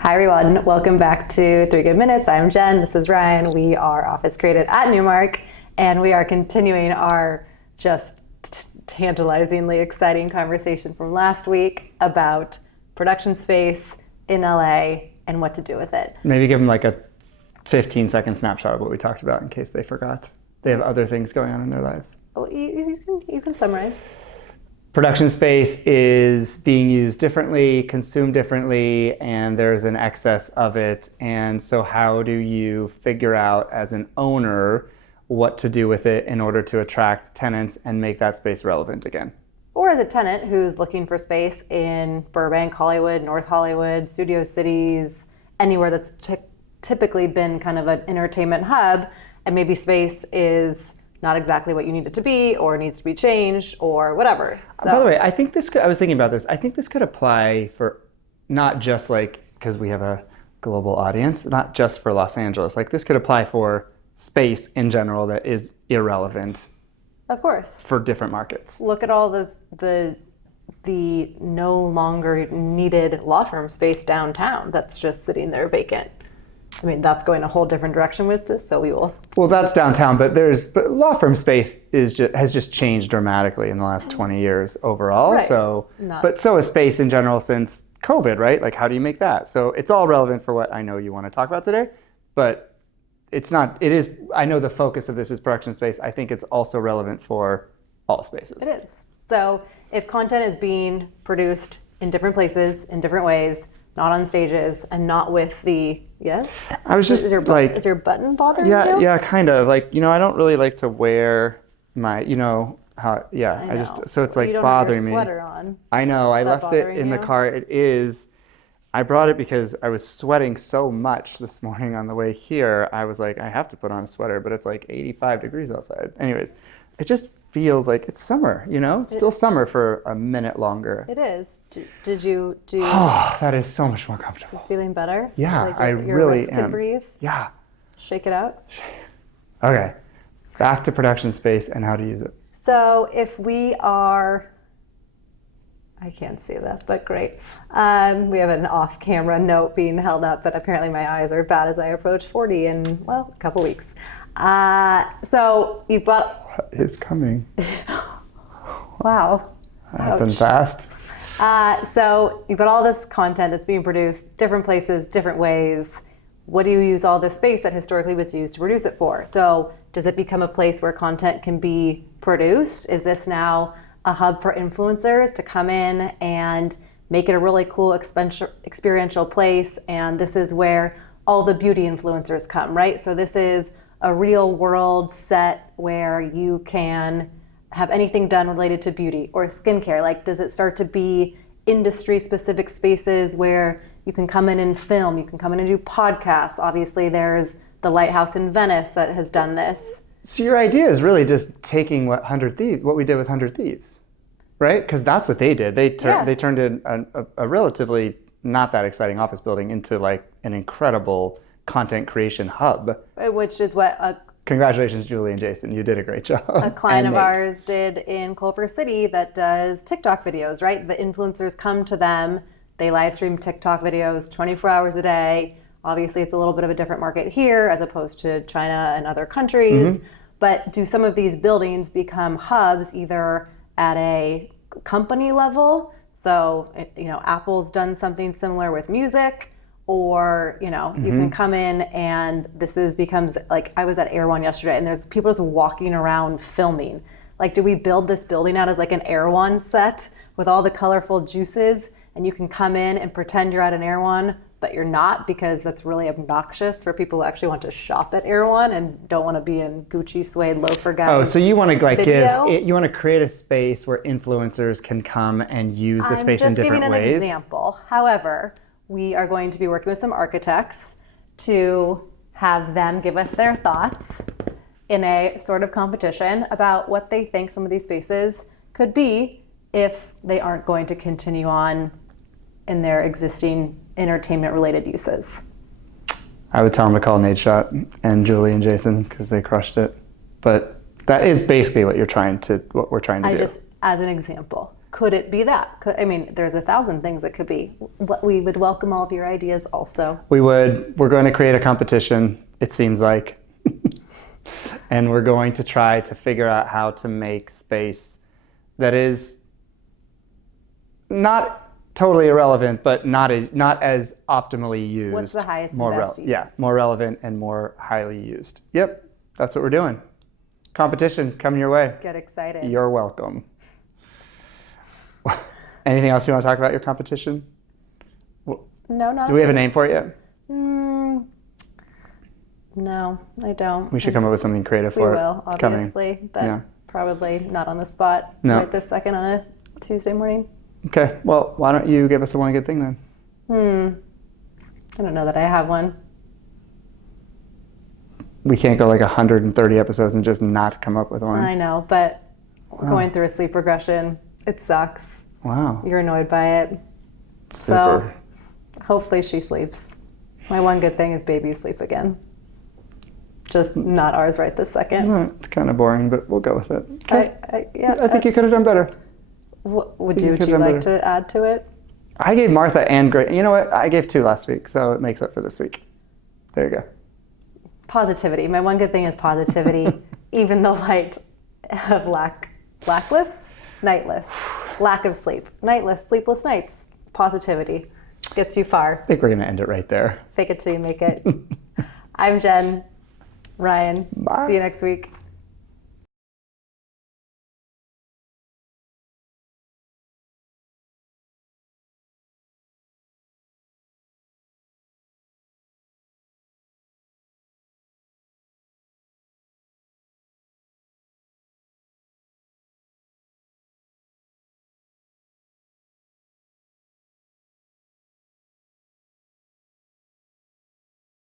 Hi everyone, welcome back to 3 Good Minutes. I'm Jen, this is Ryan. We are Office Created at Newmark, and we are continuing our just tantalizingly exciting conversation from last week about production space in LA and what to do with it. Maybe give them like a 15-second snapshot of what we talked about in case they forgot. They have other things going on in their lives. Oh, you can summarize. Production space is being used differently, consumed differently, and there's an excess of it. And so how do you figure out as an owner what to do with it in order to attract tenants and make that space relevant again? Or as a tenant who's looking for space in Burbank, Hollywood, North Hollywood, Studio Cities, anywhere that's typically been kind of an entertainment hub, and maybe space is not exactly what you need it to be, or needs to be changed, or whatever. So, by the way, I think this I was thinking about this. I think this could apply for not just because we have a global audience, not just for Los Angeles. This could apply for space in general that is irrelevant. Of course. For different markets. Look at all the no longer needed law firm space downtown that's just sitting there vacant. I mean, that's going a whole different direction with this, so we will. Well, that's downtown, but law firm space has just changed dramatically in the last 20 years overall. Right. So is space in general since COVID, right? How do you make that? So it's all relevant for what I know you want to talk about today, but it's not. It is. I know the focus of this is production space. I think it's also relevant for all spaces. It is. So if content is being produced in different places, in different ways, not on stages, and not with the, yes? I was just is your button bothering you? Yeah, kind of. I don't really like to wear my, so it's you don't bothering have your me. Sweater on. I know, I left it in the car. It is. I brought it because I was sweating so much this morning on the way here. I was like, I have to put on a sweater, but it's 85 degrees outside. Anyways, it just feels like it's summer, It's still summer for a minute longer. It is. Did you? Oh, that is so much more comfortable. Feeling better? Yeah, I your really wrist am. Can breathe? Yeah. Shake it out? Okay, back to production space and how to use it. So if we are, I can't see this, but great. We have an off-camera note being held up, but apparently my eyes are bad as I approach 40 in, a couple weeks. So you've got... What is coming? Wow. That happened fast. So you've got all this content that's being produced, different places, different ways. What do you use all this space that historically was used to produce it for? So does it become a place where content can be produced? Is this now a hub for influencers to come in and make it a really cool experiential place? And this is where all the beauty influencers come, right? So this is a real world set where you can have anything done related to beauty or skincare. Does it start to be industry specific spaces where you can come in and film, you can come in and do podcasts? Obviously there's the Lighthouse in Venice that has done this. So your idea is really just taking what we did with 100 Thieves, right? Because that's what they did. They turned in a relatively not that exciting office building into an incredible content creation hub. Which is what congratulations, Julie and Jason. You did a great job. A client of ours did in Culver City that does TikTok videos, right? The influencers come to them, they live stream TikTok videos 24 hours a day. Obviously, it's a little bit of a different market here as opposed to China and other countries. Mm-hmm. But do some of these buildings become hubs either at a company level? So, Apple's done something similar with music. Or, you can come in and becomes I was at Air One yesterday and there's people just walking around filming. Do we build this building out as an Air One set with all the colorful juices and you can come in and pretend you're at an Air One, but you're not because that's really obnoxious for people who actually want to shop at Air One and don't want to be in Gucci suede loafer guys. Oh, so you want to you want to create a space where influencers can come and use the space in different ways? I'm just giving an example. However, we are going to be working with some architects to have them give us their thoughts in a sort of competition about what they think some of these spaces could be if they aren't going to continue on in their existing entertainment-related uses. I would tell them to call Nate Shot and Julie and Jason because they crushed it. But that is basically what we're trying to do. Just as an example. could it be that? I mean, there's 1,000 things it could be. We would welcome all of your ideas also. We would. We're going to create a competition, it seems like. And we're going to try to figure out how to make space that is not totally irrelevant, but not as optimally used. What's the highest and best use? Yeah, more relevant and more highly used. Yep, that's what we're doing. Competition coming your way. Get excited. You're welcome. Anything else you want to talk about your competition? No, not. Do we have a name for it yet? No, I don't. We should come up with something creative for it. We will, obviously, but probably not on the spot right this second on a Tuesday morning. Okay, well, why don't you give us a one good thing then? I don't know that I have one. We can't go like 130 episodes and just not come up with one. I know, but we're going through a sleep regression. It sucks. Wow. You're annoyed by it. So hopefully she sleeps. My one good thing is babies sleep again. Just not ours right this second. It's kind of boring, but we'll go with it. Okay. I think you could have done better. Would you like to add to it? I gave Martha and Grace. You know what? I gave 2 last week, so it makes up for this week. There you go. Positivity. My one good thing is positivity. Even the light of nightless, lack of sleep, nightless, sleepless nights. Positivity gets you far. I think we're going to end it right there. Fake it till you make it. I'm Jen. Ryan. Bye. See you next week.